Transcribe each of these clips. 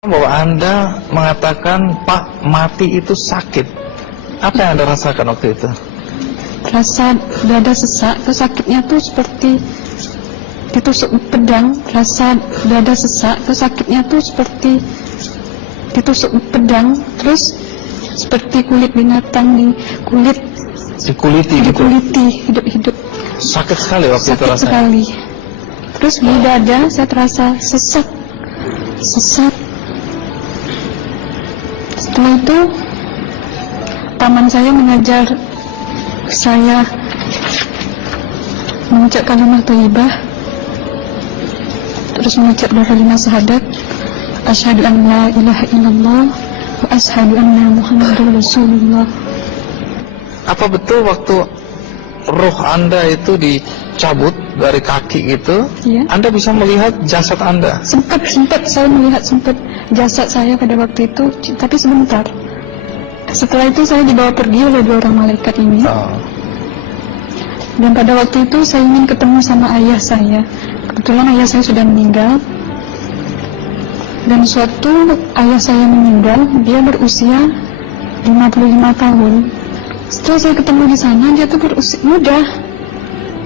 Bahwa Anda mengatakan Pak mati itu sakit. Apa yang Anda rasakan waktu itu? Rasa dada sesak, itu sakitnya tuh seperti ditusuk pedang. Rasa dada sesak, itu sakitnya tuh seperti ditusuk pedang. Terus seperti kulit binatang dikuliti hidup-hidup. Sakit sekali waktu itu Sakit rasanya. sekali. Terus di dada saya terasa sesak. Setelah itu paman saya mengajar saya mengucap kalimat thayyibah, terus mengucap doa 5 syahadat, asyhadu an la ilaha illallah wa asyhadu anna muhammadar rasulullah. Apa betul waktu roh Anda itu dicabut dari kaki gitu, Iya. Anda bisa melihat jasad Anda? Sempat saya melihat jasad saya pada waktu itu, tapi sebentar. Setelah itu saya dibawa pergi oleh 2 orang malaikat ini. Dan pada waktu itu saya ingin ketemu sama ayah saya. Kebetulan ayah saya sudah meninggal. Dan suatu ayah saya meninggal, dia berusia 55 tahun. Setelah saya ketemu di sana, dia tuh berusia muda.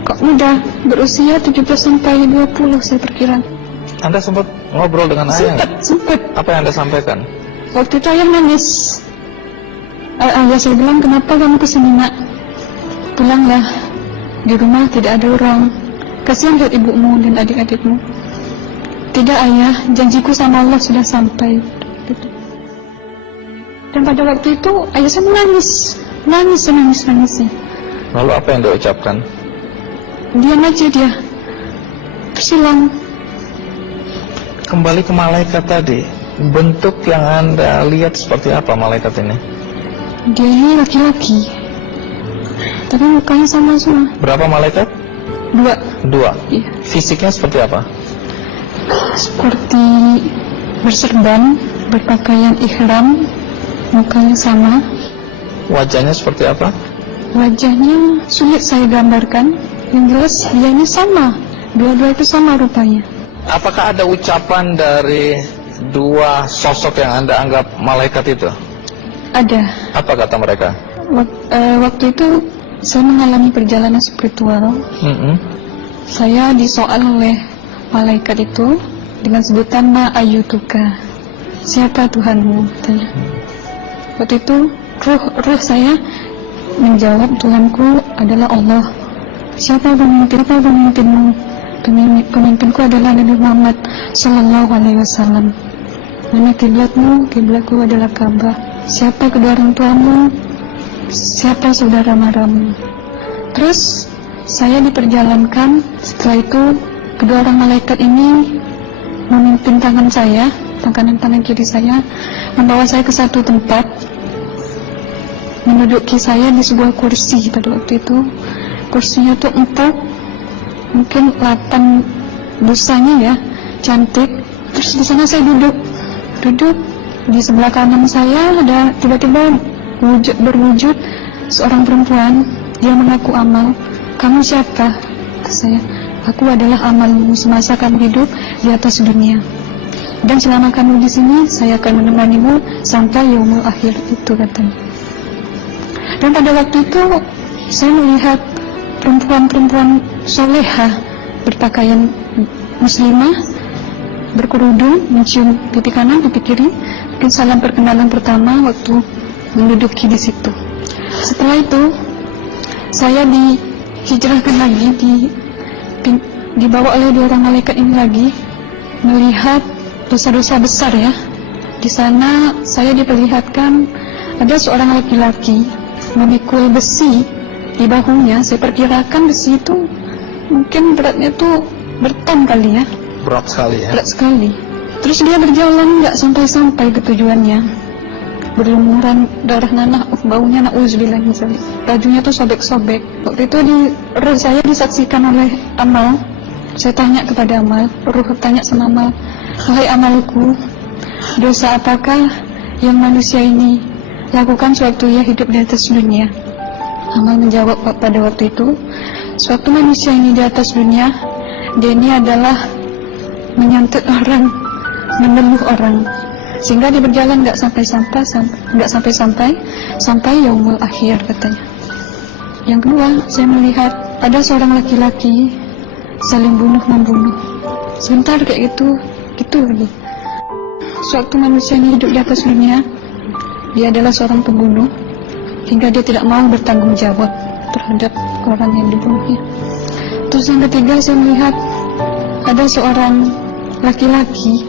Kok muda? Berusia 17 sampai 20 saya perkira. Anda sempat ngobrol dengan ayah? Sempat. Apa yang Anda sampaikan? Waktu itu ayah nangis. Ayah saya bilang, kenapa kamu kesini nak? Pulanglah, di rumah tidak ada orang. Kasihan lihat ibumu dan adik-adikmu. Tidak ayah, janjiku sama Allah sudah sampai. Dan pada waktu itu ayah saya menangis. Lalu apa yang dia ucapkan? Diam aja dia, terus hilang. Kembali ke malaikat tadi, bentuk yang Anda lihat seperti apa malaikat ini? Dia ini laki-laki, tapi mukanya sama semua. Berapa malaikat? 2. 2. Iya. Fisiknya seperti apa? Seperti berserban, berpakaian ihram, mukanya sama. Wajahnya seperti apa? Wajahnya sulit saya gambarkan. Yang jelas dia ini sama, dua-dua itu sama rupanya. Apakah ada ucapan dari 2 sosok yang Anda anggap malaikat itu? Ada. Apa kata mereka? Waktu itu saya mengalami perjalanan spiritual. Saya disoal oleh malaikat itu dengan sebutan Ma ayyutuka, siapa Tuhanmu? Tanya. Waktu itu ruh saya menjawab, Tuhanku adalah Allah. Siapa pemimpinmu? Pemimpinku adalah Nabi Muhammad Sallallahu Alaihi Wasallam. Mana kiblatmu? Kiblatku adalah Ka'bah. Siapa kedua orang tuamu? Siapa saudara maramu? Terus saya diperjalankan. Setelah itu kedua orang malaikat ini memimpin tangan saya, tangan kiri saya, membawa saya ke satu tempat, menduduki saya di sebuah kursi. Pada waktu itu kursinya tuh empuk, mungkin 8 busanya ya, cantik. Terus di sana saya duduk di sebelah kanan saya ada tiba-tiba berwujud seorang perempuan. Dia mengaku amal. Kamu siapa? Kata saya. Aku adalah amalmu semasa kamu hidup di atas dunia. Dan selama kamu di sini, saya akan menemanimu sampai yaumul akhir, itu katanya. Dan pada waktu itu saya melihat perempuan-perempuan solehah berpakaian muslimah, berkerudung, mencium pipi kanan, pipi kiri. Mungkin salam perkenalan pertama waktu menduduki di situ. Setelah itu saya dihijrahkan lagi, dibawa oleh 2 orang malaikat ini lagi, melihat dosa-dosa besar ya. Di sana saya diperlihatkan ada seorang laki-laki memikul besi di bahunya. Saya perkirakan besi itu mungkin beratnya itu berton kali ya. Berat sekali ya? Berat sekali. Terus dia berjalan nggak sampai ke tujuannya, berlumuran darah nanah, baunya na'udzubillah misalnya. Bajunya tuh sobek-sobek. Waktu itu roh saya disaksikan oleh Amal. Saya tanya kepada Amal, roh tanya sama Amal, wahai amalku, dosa apakah yang manusia ini lakukan sewaktu ia hidup di atas dunia? Amal menjawab pada waktu itu, suatu manusia ini di atas dunia, dia ini adalah menyantet orang, meneluh orang. sehingga dia berjalan nggak sampai yaumul akhir katanya. Yang kedua, saya melihat ada seorang laki-laki saling bunuh-membunuh. Sebentar kayak gitu lagi. Suatu manusia ini hidup di atas dunia, dia adalah seorang pembunuh, hingga dia tidak mau bertanggung jawab terhadap orang yang dibunuhnya. Terus yang ketiga, saya melihat ada seorang laki-laki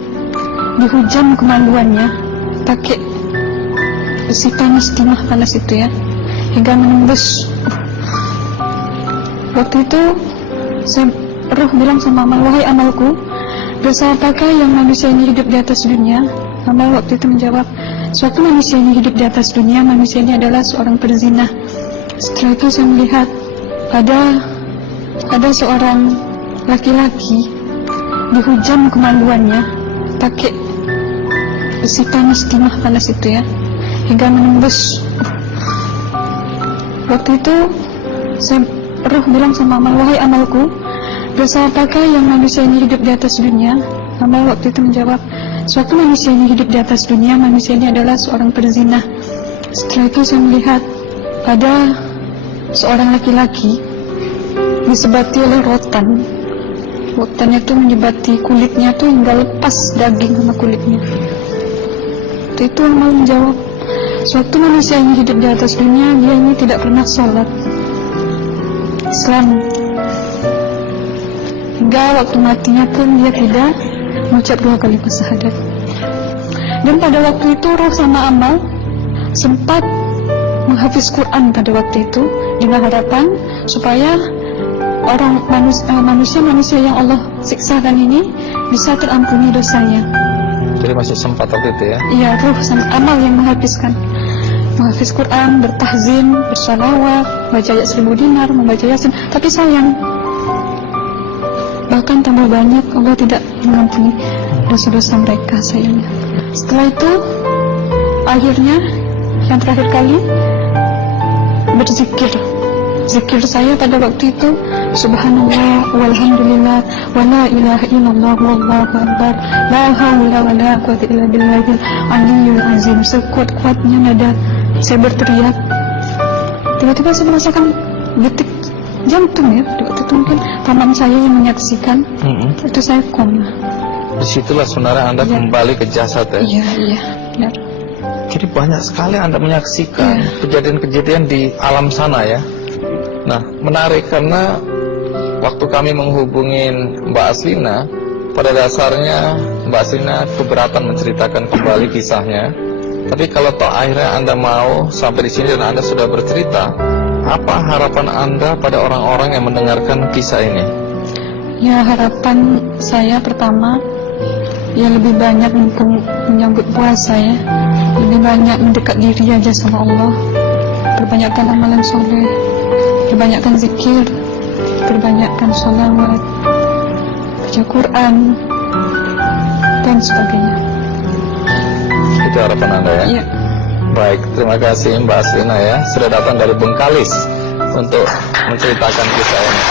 dihujam kemaluannya pakai besi panas, timah panas itu ya, hingga menembus. Waktu itu roh bilang sama amal, wahai amalku, dosa apakah yang manusia ini hidup di atas dunia? Amal waktu itu menjawab, suatu manusia ini hidup di atas dunia, manusia ini adalah seorang perzina. Setelah itu saya melihat ada seorang laki-laki dihujam kemaluannya pakai besi panas, timah panas itu ya, hingga menembus. Waktu itu roh bilang sama amal, wahai amalku, dosa apakah yang manusia ini hidup di atas dunia? Amal waktu itu menjawab, suatu manusia ini hidup di atas dunia, manusia ini adalah seorang perzina. Setelah itu saya melihat ada seorang laki-laki disebati oleh rotan. Rotannya itu menyebati kulitnya tuh hingga lepas daging sama kulitnya. Itu amal menjawab, suatu manusia ini hidup di atas dunia, dia ini tidak pernah sholat Islam, hingga waktu matinya pun dia tidak mengucap 2 kali syahadat. Dan pada waktu itu roh sama amal sempat menghafiz Quran pada waktu itu dengan harapan supaya manusia yang Allah siksakan ini bisa terampuni dosanya. Jadi masih sempat waktu itu ya? Iya, roh sama amal yang menghafiz Quran, bertahzim, bersalawat, baca ayat 1000 dinar, membaca Yasin. Tapi sayang, bahkan tambah banyak Allah tidak mengampuni dosa-dosa mereka sayangnya. Setelah itu akhirnya yang terakhir kali berzikir. Zikir saya pada waktu itu subhanallah walhamdulillah wala ilaha illallah wallahu akbar la haula wala quwwata illa billahil aliyyil azim. Sekuat-kuatnya nada saya berteriak, tiba-tiba saya merasakan detik jantung ya. Waktu itu mungkin paman saya yang menyaksikan. Itu saya koma. Disitulah sebenarnya Anda kembali ke jasad ya? Iya, benar. Jadi banyak sekali Anda menyaksikan kejadian-kejadian di alam sana ya. Nah, menarik karena waktu kami menghubungin Mbak Aslina, pada dasarnya Mbak Aslina keberatan menceritakan kembali kisahnya. Tapi kalau toh akhirnya Anda mau sampai di sini dan Anda sudah bercerita, apa harapan Anda pada orang-orang yang mendengarkan kisah ini? Ya, harapan saya pertama, ya lebih banyak menyambut puasa ya, lebih banyak mendekat diri aja sama Allah, perbanyakkan amalan soleh, perbanyakkan zikir, perbanyakkan sholawat, baca Quran, dan sebagainya. Itu harapan Anda ya? Iya. Baik, terima kasih Mbak Aslina ya, sudah datang dari Bengkalis untuk menceritakan kisah ini.